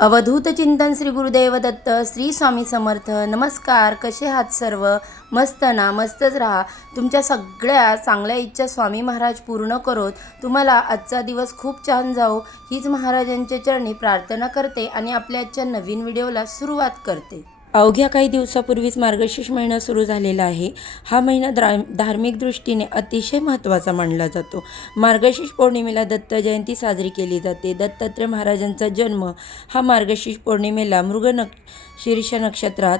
अवधूत चिंतन श्री गुरुदेव दत्त श्री स्वामी समर्थ. नमस्कार. कसे आहात सर्व? मस्त ना? मस्तच राहा. तुमच्या सगळ्या चांगल्या इच्छा स्वामी महाराज पूर्ण करोत. तुम्हाला आजचा दिवस खूप छान जाओ हीच महाराजांच्या चरणी प्रार्थना करते आणि आपल्या आजच्या नवीन व्हिडिओला सुरुवात करते. अवघ्या काही दिवसापूर्वीच मार्गशीर्ष महिना सुरू झालेला आहे. हा महिना धार्मिक दृष्टीने अतिशय महत्त्वाचा मानला जातो. मार्गशीर्ष पौर्णिमेला दत्त जयंती साजरी केली जाते. दत्तात्रय महाराजांचा जन्म हा मार्गशीर्ष पौर्णिमेला शीर्ष नक्षत्रात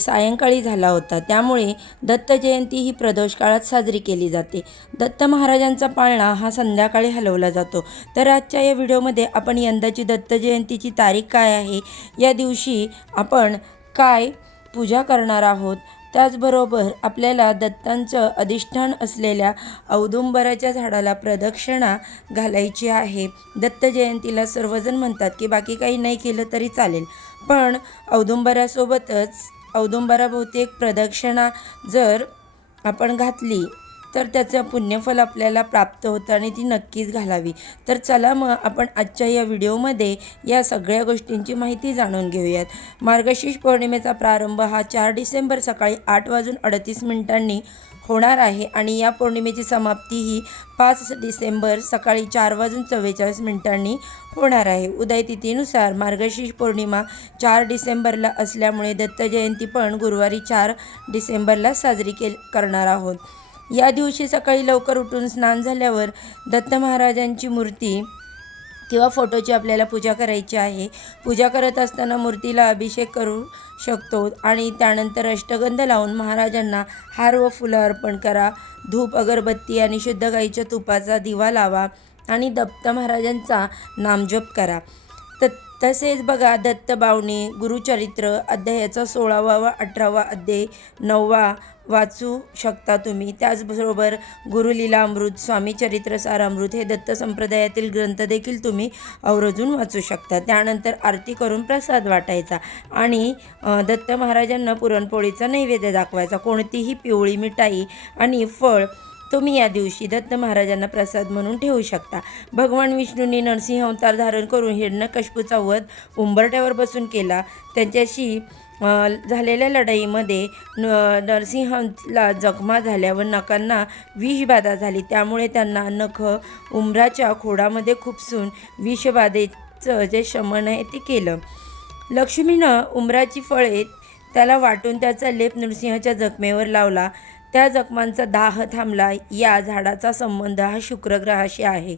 सायंकाळी झाला होता. त्यामुळे दत्त जयंती ही प्रदोष काळात साजरी केली जाते. दत्त महाराजांचा पाळणा हा संध्याकाळी हलवला जातो. तर आजच्या या व्हिडिओमध्ये आपण यंदाची दत्त जयंतीची तारीख काय आहे, या दिवशी आपण काय पूजा करणार आहोत, त्याचबरोबर आपल्याला दत्तांचं अधिष्ठान असलेल्या औदुंबराच्या झाडाला प्रदक्षिणा घालायची आहे. दत्त जयंतीला सर्वजण म्हणतात की बाकी काही नाही केलं तरी चालेल, पण औदुंबराभोवती एक प्रदक्षिणा जर आपण घातली तर त्याचं पुण्यफल आपल्याला प्राप्त होतं आणि ती नक्कीच घालावी. तर चला मग आपण आजच्या या व्हिडिओमध्ये या सगळ्या गोष्टींची माहिती जाणून घेऊयात. मार्गशीर्ष पौर्णिमेचा प्रारंभ हा 4 डिसेंबर सकाळी 8:38 होणार आहे आणि या पौर्णिमेची समाप्ती ही 5 डिसेंबर सकाळी 4:44 होणार आहे. उदय तिथीनुसार मार्गशीर्ष पौर्णिमा 4 डिसेंबरला असल्यामुळे दत्त जयंती पण गुरुवारी 4 डिसेंबरला साजरी करणार आहोत. या दिवशी सकाळी लवकर उठून स्नान झाल्यावर दत्त महाराजांची मूर्ती किंवा फोटोची आपल्याला पूजा करायची आहे. पूजा करत असताना मूर्तीला अभिषेक करू शकतो आणि त्यानंतर अष्टगंध लावून महाराजांना हार व फुलं अर्पण करा. धूप, अगरबत्ती आणि शुद्ध गाईच्या तुपाचा दिवा लावा आणि दत्त महाराजांचा नामजप करा. तसेच बघा, दत्त बावणी गुरुचरित्र अध्यायाचा 16वा व 18वा अध्याय 9वा वाचू शकता तुम्ही. त्याचबरोबर गुरुलीला अमृत, स्वामी चरित्र सारामृत हे दत्त संप्रदायातील ग्रंथ देखील तुम्ही आवर्जून वाचू शकता. त्यानंतर आरती करून प्रसाद वाटायचा आणि दत्त महाराजांना पुरणपोळीचा नैवेद्य दाखवायचा. कोणतीही पिवळी मिठाई आणि फळ तुम्ही या दिवशी दत्त महाराजांना प्रसाद म्हणून ठेवू शकता. भगवान विष्णूंनी नरसिंह अवतार धारण करून हिरण्यकशिपूचा वध उंबरठ्यावर बसून केला. त्यांच्याशी झालेल्या लढाईमध्ये नरसिंहाला जखमा झाल्या व नखांना विषबाधा झाली. त्यामुळे त्यांना नख उंबराच्या खोडामध्ये खुपसून विषबाधेचं जे शमन आहे ते केलं. लक्ष्मीनं उंबराची फळे त्याला वाटून त्याचा लेप नरसिंहाच्या जखमेवर लावला. त्या जखमांचा दाह थांबला. या झाडाचा संबंध हा शुक्रग्रहाशी आहे.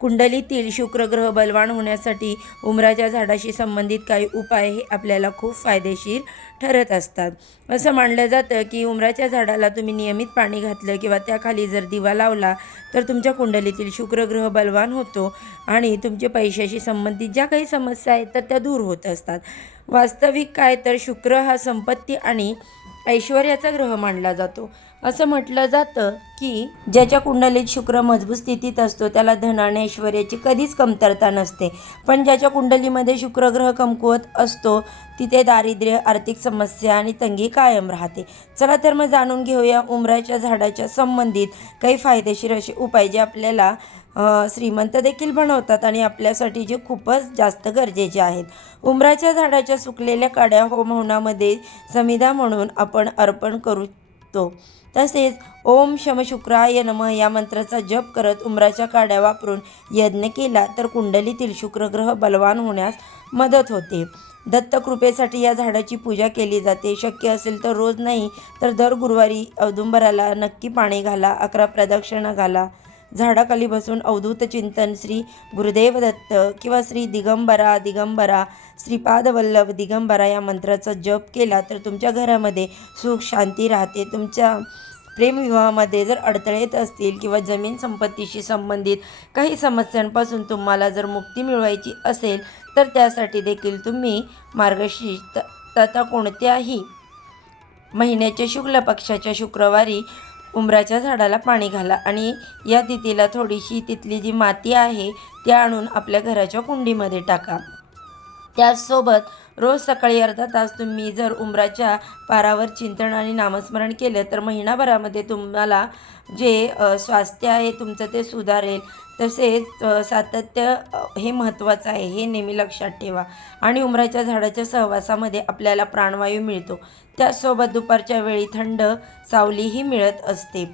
कुंडलीतील शुक्रग्रह बलवान होण्यासाठी उंबराच्या झाडाशी संबंधित काही उपाय हे आपल्याला खूप फायदेशीर ठरत असतात. असं मानलं जातं की उंबराच्या झाडाला तुम्ही नियमित पाणी घातलं किंवा त्याखाली जर दिवा लावला तर तुमच्या कुंडलीतील शुक्रग्रह बलवान होतो आणि तुमचे पैशाशी संबंधित ज्या काही समस्या आहेत तर त्या दूर होत असतात. वास्तविक काय तर शुक्र हा संपत्ती आणि ऐश्वर्याचा ग्रह मानला जातो. असं म्हटलं जातं की ज्याच्या कुंडलीत शुक्र मजबूत स्थितीत असतो त्याला धन आणि ऐश्वर्याची कधीच कमतरता नसते. पण ज्याच्या कुंडलीमध्ये शुक्रग्रह कमकुवत असतो तिथे दारिद्र्य, आर्थिक समस्या आणि तंगी कायम राहते. चला तर मग जाणून घेऊया उंबराच्या झाडाच्या संबंधित काही फायदेशीर असे उपाय जे आपल्याला श्रीमंत देखील बनवतात आणि आपल्यासाठी जे खूपच जास्त गरजेचे आहेत. उंबराच्या झाडाच्या सुकलेल्या काड्या होमहवनामध्ये समिधा म्हणून आपण अर्पण करतो. तसेच ओम शम शुक्राय नमः या मंत्राचा जप करत उंबराच्या काड्या वापरून यज्ञ केला तर कुंडलीतील शुक्रग्रह बलवान होण्यास मदत होते. दत्तकृपेसाठी या झाडाची पूजा केली जाते. शक्य असेल तर रोज नाही तर दर गुरुवारी औदुंबराला नक्की पाणी घाला, 11 प्रदक्षिणा घाला. झाडाखाली बसून अवधूत चिंतन श्री गुरुदेव दत्त किंवा श्री दिगंबरा श्रीपादवल्लभ दिगंबरा या मंत्राचा जप केला तर तुमच्या घरामध्ये सुख शांती राहते. तुमच्या प्रेमविवाहामध्ये जर अडथळे येत असतील किंवा जमीन संपत्तीशी संबंधित काही समस्यांपासून तुम्हाला जर मुक्ती मिळवायची असेल तर त्यासाठी देखील तुम्ही मार्गशीर्ष तथा कोणत्याही महिन्याच्या शुक्ल पक्षाच्या शुक्रवारी उंबराच्या झाडाला पाणी घाला आणि या तिथीला थोडीशी तिथली जी माती आहे ती आणून आपल्या घराच्या कुंडीमध्ये टाका. त्याचसोबत रोज सकाळी अर्धा तास तुम्ही जर उंबराच्या पारावर चिंतन आणि नामस्मरण केलं तर महिनाभरामध्ये तुम्हाला जे स्वास्थ्य आहे तुमचं ते सुधारेल. तसेच सातत्य हे महत्त्वाचं आहे, हे नेहमी लक्षात ठेवा. आणि उमराच्या झाडाच्या सहवासामध्ये आपल्याला प्राणवायू मिळतो. त्याचसोबत दुपारच्या वेळी थंड सावलीही मिळत असते.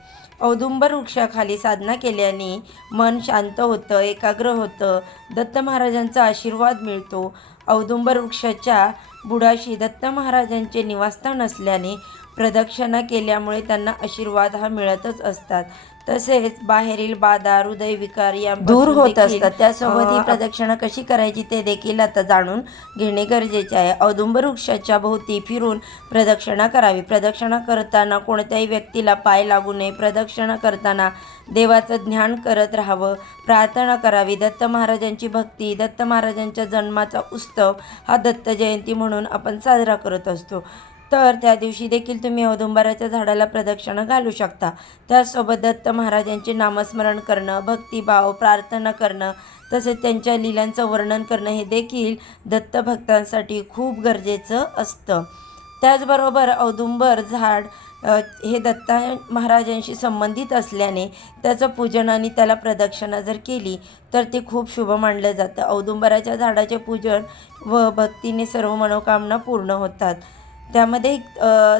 औदुंबर वृक्षाखाली साधना केल्याने मन शांत होतं, एकाग्र होतं, दत्त महाराजांचा आशीर्वाद मिळतो. औदुंबर वृक्षाच्या बुडाशी दत्त महाराजांचे निवासस्थान असल्याने प्रदक्षिणा केल्यामुळे त्यांना आशीर्वाद हा मिळतच असतात. तसेच बाहेरील बाधा, हृदयविकार या दूर होत असतात. त्यासोबत ही प्रदक्षिणा कशी करायची ते देखील आता जाणून घेणे गरजेचे आहे. औदुंबर वृक्षाच्या भोवती फिरून प्रदक्षिणा करावी. प्रदक्षिणा करताना कोणत्याही व्यक्तीला पाय लागू नये. प्रदक्षिणा करताना देवाचं ध्यान करत राहावं, प्रार्थना करावी. दत्त महाराजांची भक्ती, दत्त महाराजांच्या जन्माचा उत्सव हा दत्त जयंती म्हणून आपण साजरा करत असतो. तर त्या दिवशी देखील तुम्ही औदुंबराच्या झाडाला प्रदक्षिणा घालू शकता. त्याचसोबत दत्त महाराजांचे नामस्मरण करणं, भक्तिभाव, प्रार्थना करणं, तसेच त्यांच्या लीलांचं वर्णन करणं हे देखील दत्त भक्तांसाठी खूप गरजेचं असतं. त्याचबरोबर औदुंबर झाड हे दत्ता महाराजांशी संबंधित असल्याने त्याचं पूजन आणि त्याला प्रदक्षिणा जर केली तर ते खूप शुभ मानलं जातं. औदुंबराच्या झाडाचे पूजन व भक्तीने सर्व मनोकामना पूर्ण होतात. त्यामध्ये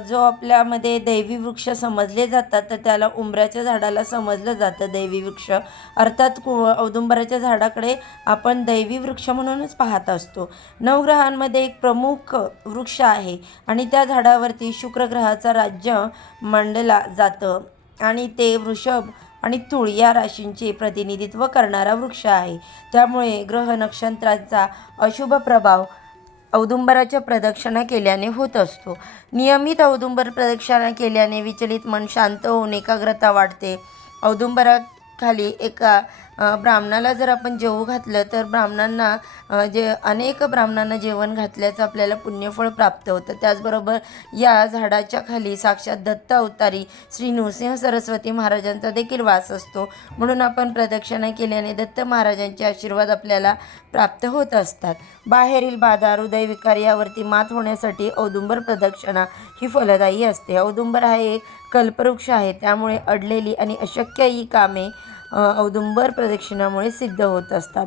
जो आपल्यामध्ये दैवी वृक्ष समजले जातात तर त्याला उंबराच्या झाडाला समजलं जातं दैवी वृक्ष. अर्थात औदुंबराच्या झाडाकडे आपण दैवी वृक्ष म्हणूनच पाहत असतो. नवग्रहांमध्ये एक प्रमुख वृक्ष आहे आणि त्या झाडावरती शुक्र ग्रहाचा राज्य मांडला जातं आणि ते वृषभ आणि तुळ या राशींचे प्रतिनिधित्व करणारा वृक्ष आहे. त्यामुळे ग्रह नक्षत्रांचा अशुभ प्रभाव औदुंबराच्या प्रदक्षिणा केल्याने होत असतो. नियमित औदुंबर प्रदक्षिणा केल्याने विचलित मन शांत होऊन एकाग्रता वाढते. औदुंबराखाली एका ब्राह्मणाला जर आपण जेवू घातलं तर अनेक ब्राह्मणांना जेवण घातल्याचं आपल्याला पुण्यफळ प्राप्त होतं. त्याचबरोबर या झाडाच्या खाली साक्षात दत्त अवतारी श्री नृसिंह सरस्वती महाराजांचा देखील वास असतो. म्हणून आपण प्रदक्षिणा केल्याने दत्त महाराजांचे आशीर्वाद आपल्याला प्राप्त होत असतात. बाहेरील बाधा, हृदयविकार यावरती मात होण्यासाठी औदुंबर प्रदक्षिणा ही फलदायी असते. औदुंबर हा एक कल्पवृक्ष आहे, त्यामुळे अडलेली आणि अशक्य ही कामे औदुंबर प्रदक्षिणामुळे सिद्ध होत असतात.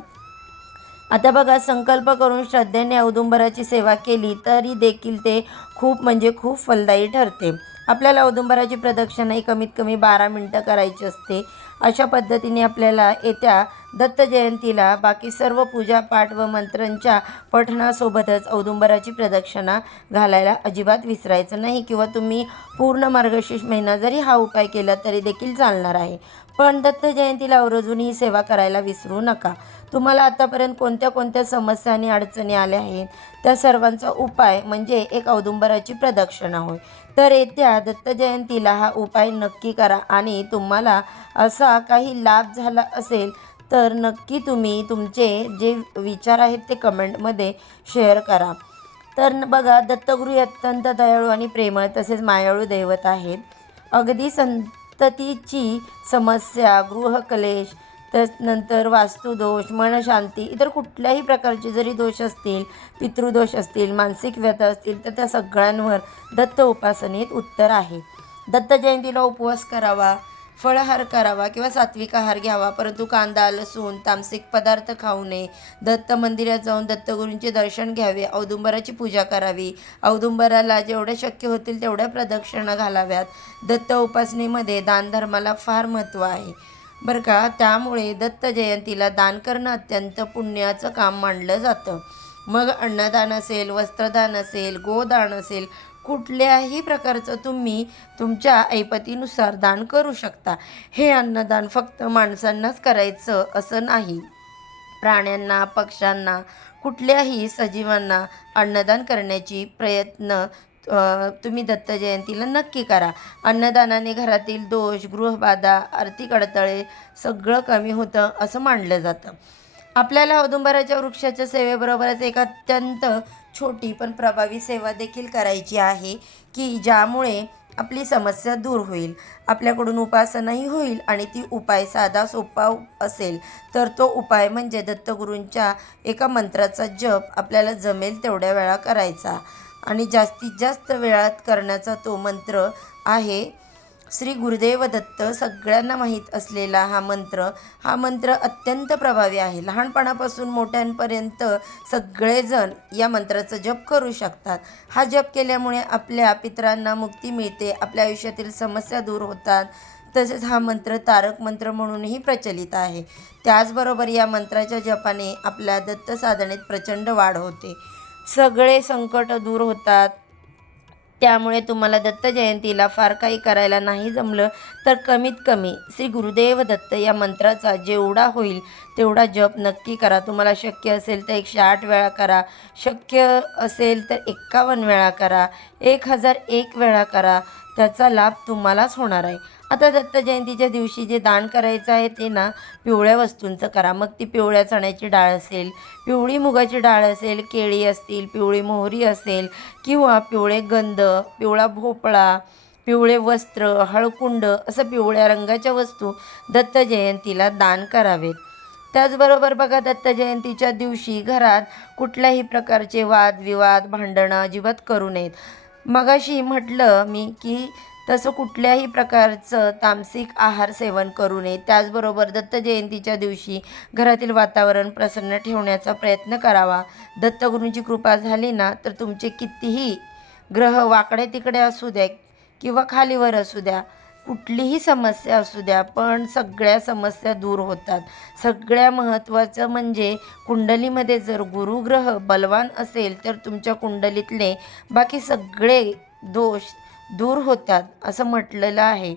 आता बघा, संकल्प करून श्रद्धेने औदुंबराची सेवा केली तरी देखील ते खूप फलदायी ठरते. आपल्याला औदुंबराची प्रदक्षिणा ही कमीत कमी 12 मिनिटं करायची असते. अशा पद्धतीने आपल्याला येत्या दत्त जयंतीला बाकी सर्व पूजापाठ व मंत्रांच्या पठणासोबतच औदुंबराची प्रदक्षिणा घालायला अजिबात विसरायचं नाही. किंवा तुम्ही पूर्ण मार्गशीर्ष महिना जरी हा उपाय केला तरी देखील चालणार आहे. पण दत्त जयंतीला आवर्जून ही सेवा करायला विसरू नका. तुम्हाला आतापर्यंत कोणत्या समस्या आणि अडचणी आल्या आहेत त्या सर्वांचा उपाय म्हणजे एक औदुंबराची प्रदक्षिणा होय. तर येत्या दत्त जयंतीला हा उपाय नक्की करा आणि तुम्हाला असा काही लाभ झाला असेल तर नक्की तुम्ही तुमचे जे विचार आहेत ते कमेंटमध्ये शेअर करा. तर बघा, दत्तगुरू अत्यंत दयाळू आणि प्रेमळ तसेच मायाळू दैवत आहेत. अगदी संततीची समस्या, गृहकलेश, त्यानंतर वास्तुदोष, मनशांती, इतर कुठल्याही प्रकारचे जरी दोष असतील, पितृदोष असतील, मानसिक व्यथा असतील तर त्या सगळ्यांवर दत्त उपासनेत उत्तर आहे. दत्त जयंतीला उपवास करावा, फळाहार करावा किंवा सात्विक आहार घ्यावा, परंतु कांदा, लसूण, तामसिक पदार्थ खाऊ नये. दत्त मंदिरात जाऊन दत्तगुरूंचे दर्शन घ्यावे, औदुंबराची पूजा करावी, औदुंबराला जेवढ्या शक्य होतील तेवढ्या प्रदक्षिणा घालाव्यात. दत्त उपासनेमध्ये दानधर्माला फार महत्त्व आहे बरं का. त्यामुळे दत्त जयंतीला दान करणं अत्यंत पुण्याचं काम मानलं जातं. मग अन्नदान असेल, वस्त्रदान असेल, गोदान असेल, कुठल्याही प्रकारचं तुम्ही तुमच्या ऐपतीनुसार दान करू शकता. हे अन्नदान फक्त माणसांनाच करायचं असं नाही. प्राण्यांना, पक्ष्यांना, कुठल्याही सजीवांना अन्नदान करण्याची प्रयत्न तुम्ही दत्त जयंतीला नक्की करा. अन्नदानाने घरातील दोष, गृहबाधा, आर्थिक अडथळे सगळं कमी होतं असं मानलं जातं. आपल्याला औदुंबराच्या वृक्षाच्या सेवेबरोबरच एक अत्यंत छोटी पण प्रभावी सेवा देखील करायची आहे की ज्यामुळे आपली समस्या दूर होईल, आपल्याकडून उपासनाही होईल आणि ती उपाय साधा सोपा असेल तर तो उपाय म्हणजे दत्तगुरूंच्या एका मंत्राचा जप आपल्याला जमेल तेवढ्या वेळा करायचा आणि जास्तीत जास्त वेळात करण्याचा तो मंत्र आहे श्री गुरुदेव दत्त सगळ्यांना माहीत असलेला हा मंत्र अत्यंत प्रभावी आहे. लहानपणापासून मोठ्यांपर्यंत सगळेजण या मंत्राचा जप करू शकतात. हा जप केल्यामुळे आपल्या पितरांना मुक्ती मिळते, आपल्या आयुष्यातील समस्या दूर होतात. तसेच हा मंत्र तारक मंत्र म्हणूनही प्रचलित आहे. त्याचबरोबर या मंत्राच्या जपाने आपल्या दत्त साधनेत प्रचंड वाढ होते, सगळे संकट दूर होतात. त्यामुळे तुम्हाला दत्त जयंतीला फार काही करायला नाही जमलं तर कमीत कमी श्री गुरुदेव दत्त या मंत्राचा जेवढा होईल तेवढा जप नक्की करा. तुम्हाला शक्य असेल तर 108 वेळा करा, शक्य असेल तर 51 वेळा करा, 1001 वेळा करा. त्याचा लाभ तुम्हालाच होणार आहे. आता दत्त जयंतीच्या दिवशी जे दान करायचं आहे ते ना पिवळ्या वस्तूंचं करा. मग ती पिवळ्या चण्याची डाळ असेल, पिवळी मुगाची डाळ असेल, केळी असतील, पिवळी मोहरी असेल किंवा पिवळे गंध, पिवळा भोपळा, पिवळे वस्त्र, हळकुंड असं पिवळ्या रंगाच्या वस्तू दत्त जयंतीला दान करावेत. त्याचबरोबर बघा, दत्त जयंतीच्या दिवशी घरात कुठल्याही प्रकारचे वादविवाद, भांडणं अजिबात करू नयेत. मगाशी म्हटलं मी की तसं कुठल्याही प्रकारचं तामसिक आहार सेवन करू नये. त्याचबरोबर दत्त जयंतीच्या दिवशी घरातील वातावरण प्रसन्न ठेवण्याचा प्रयत्न करावा. दत्तगुरूंची कृपा झाली ना तर तुमचे कितीही ग्रह वाकडे तिकडे असू द्या किंवा खालीवर असू द्या, कुठलीही समस्या असू द्या, पण सगळ्या समस्या दूर होतात. सगळ्या महत्त्वाचं म्हणजे कुंडलीमध्ये जर गुरुग्रह बलवान असेल तर तुमच्या कुंडलीतले बाकी सगळे दोष दूर होतात असं म्हटलेलं आहे.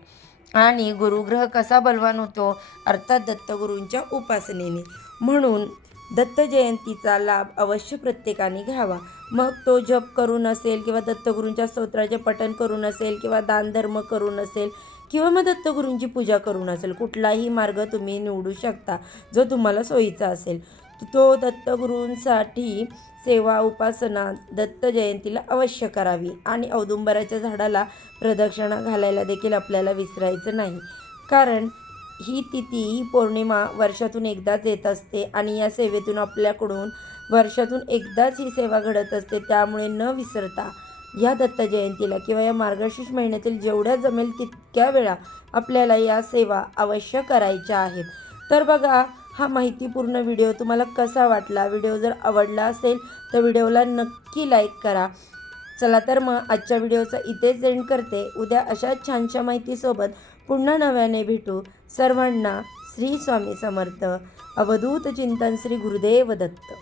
आणि गुरुग्रह कसा बलवान होतो? अर्थात दत्तगुरूंच्या उपासनेने. म्हणून दत्त जयंतीचा लाभ अवश्य प्रत्येकाने घ्यावा. मग तो जप करून असेल किंवा दत्तगुरूंच्या स्तोत्राचे पठण करून असेल किंवा दानधर्म करून असेल किंवा मग दत्तगुरूंची पूजा करून असेल, कुठलाही मार्ग तुम्ही निवडू शकता जो तुम्हाला सोयीचा असेल. तो दत्तगुरूंसाठी सेवा उपासना दत्त जयंतीला अवश्य करावी. आणि औदुंबराच्या झाडाला प्रदक्षिणा घालायला देखील आपल्याला विसरायचं नाही, कारण ही तिथी, ही पौर्णिमा वर्षातून एकदाच येत असते आणि या सेवेतून आपल्याकडून वर्षातून एकदाच ही सेवा घडत असते. त्यामुळे न विसरता या दत्त जयंतीला किंवा या मार्गशीर्ष महिन्यातील जेवढ्या जमेल तितक्या वेळा आपल्याला या सेवा अवश्य करायच्या आहेत. तर बघा, हा माहितीपूर्ण व्हिडिओ तुम्हाला कसा वाटला? व्हिडिओ जर आवडला असेल तर व्हिडिओला नक्की लाईक करा. चला तर मग आजच्या व्हिडिओचा इथेच एंड करते. उद्या अशाच छानशा माहितीसोबत पुन्हा नव्याने भेटू. सर्वांना श्री स्वामी समर्थ. अवधूत चिंतन श्री गुरुदेव दत्त.